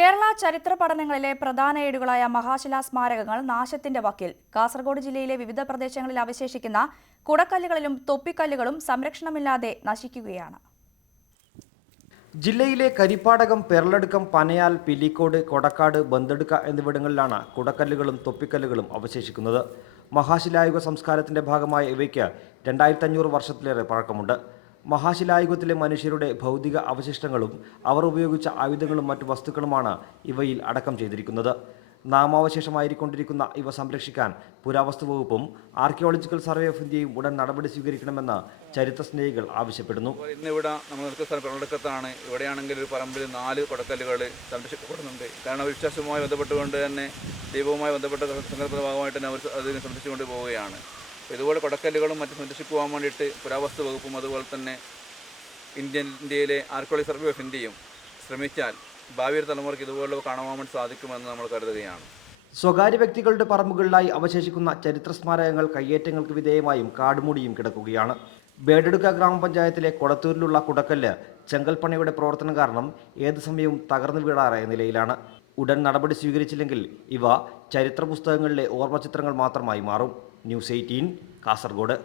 കേരള ചരിത്ര പഠനങ്ങളിലെ പ്രധാന ഏടുകളായ മഹാശിലാ സ്മാരകങ്ങൾ നാശത്തിന്റെ വക്കിൽ. കാസർഗോഡ് ജില്ലയിലെ വിവിധ പ്രദേശങ്ങളിൽ അവശേഷിക്കുന്ന കുടക്കല്ലുകളിലും തൊപ്പിക്കല്ലുകളും സംരക്ഷണമില്ലാതെ നശിക്കുകയാണ്. ജില്ലയിലെ കരിപ്പാടകം, പെർളടുക്കം, പനയാൽ, പിലിക്കോട്, കൊടക്കാട്, ബന്തെടുക്ക എന്നിവിടങ്ങളിലാണ് കുടക്കല്ലുകളും തൊപ്പിക്കല്ലുകളും അവശേഷിക്കുന്നത്. മഹാശിലായുഗ സംസ്കാരത്തിന്റെ ഭാഗമായ ഇവയ്ക്ക് 2500 വർഷത്തിലേറെ പഴക്കമുണ്ട്. മഹാശിലായുഗത്തിലെ മനുഷ്യരുടെ ഭൗതിക അവശിഷ്ടങ്ങളും അവർ ഉപയോഗിച്ച ആയുധങ്ങളും മറ്റു വസ്തുക്കളുമാണ് ഇവയിൽ അടക്കം ചെയ്തിരിക്കുന്നത്. നാമാവശേഷമായിക്കൊണ്ടിരിക്കുന്ന ഇവ സംരക്ഷിക്കാൻ പുരാവസ്തു വകുപ്പും ആർക്കിയോളജിക്കൽ സർവേ ഓഫ് ഇന്ത്യയും ഉടൻ നടപടി സ്വീകരിക്കണമെന്ന് ചരിത്ര സ്നേഹികൾ ആവശ്യപ്പെടുന്നു. ഇന്നിവിടെ നമ്മൾ നിൽക്കുന്ന പ്രളക്കത്താണ്. ഇവിടെയാണെങ്കിൽ ഒരു പറമ്പിൽ 4 കൊടക്കല്ലുകൾ സംരക്ഷിക്കപ്പെടുന്നുണ്ട്. കാരണം വിശ്വാസവുമായി ബന്ധപ്പെട്ടുകൊണ്ട് തന്നെ ദൈവവുമായി ബന്ധപ്പെട്ട സങ്കല്പ ഭാഗമായിട്ട് തന്നെ അവർ അതിനെ സംരക്ഷിച്ചുകൊണ്ട് പോവുകയാണ്. ഇതുപോലെ കൊടക്കല്ലുകളും മറ്റും സംരക്ഷിക്കുവാൻ വേണ്ടിയിട്ട് പുരാവസ്തു വകുപ്പും അതുപോലെ തന്നെ ഇന്ത്യയിലെ ആർക്കിയോളജി സർവേ ഓഫ് ഇന്ത്യയും ശ്രമിച്ചാൽ ഭാവിയുടെ തലമുറയ്ക്ക് ഇതുപോലെ കാണുവാൻ വേണ്ടി സാധിക്കുമെന്ന് നമ്മൾ കരുതുകയാണ്. സ്വകാര്യ വ്യക്തികളുടെ പറമ്പുകളിലായി അവശേഷിക്കുന്ന ചരിത്ര സ്മാരകങ്ങൾ കയ്യേറ്റങ്ങൾക്ക് വിധേയമായും കാടുമൂടിയും കിടക്കുകയാണ്. ബേഡെടുക്ക ഗ്രാമപഞ്ചായത്തിലെ കൊടത്തൂരിലുള്ള കുടക്കല്ല് ചെങ്കൽപ്പണിയുടെ പ്രവർത്തനം കാരണം ഏത് സമയവും തകർന്നു വീഴാറായ നിലയിലാണ്. ഉടൻ നടപടി സ്വീകരിച്ചില്ലെങ്കിൽ ഇവ ചരിത്ര പുസ്തകങ്ങളിലെ ഓർമ്മചിത്രങ്ങൾ മാത്രമായി മാറും. ന്യൂസ് 18 കാസർഗോഡ്.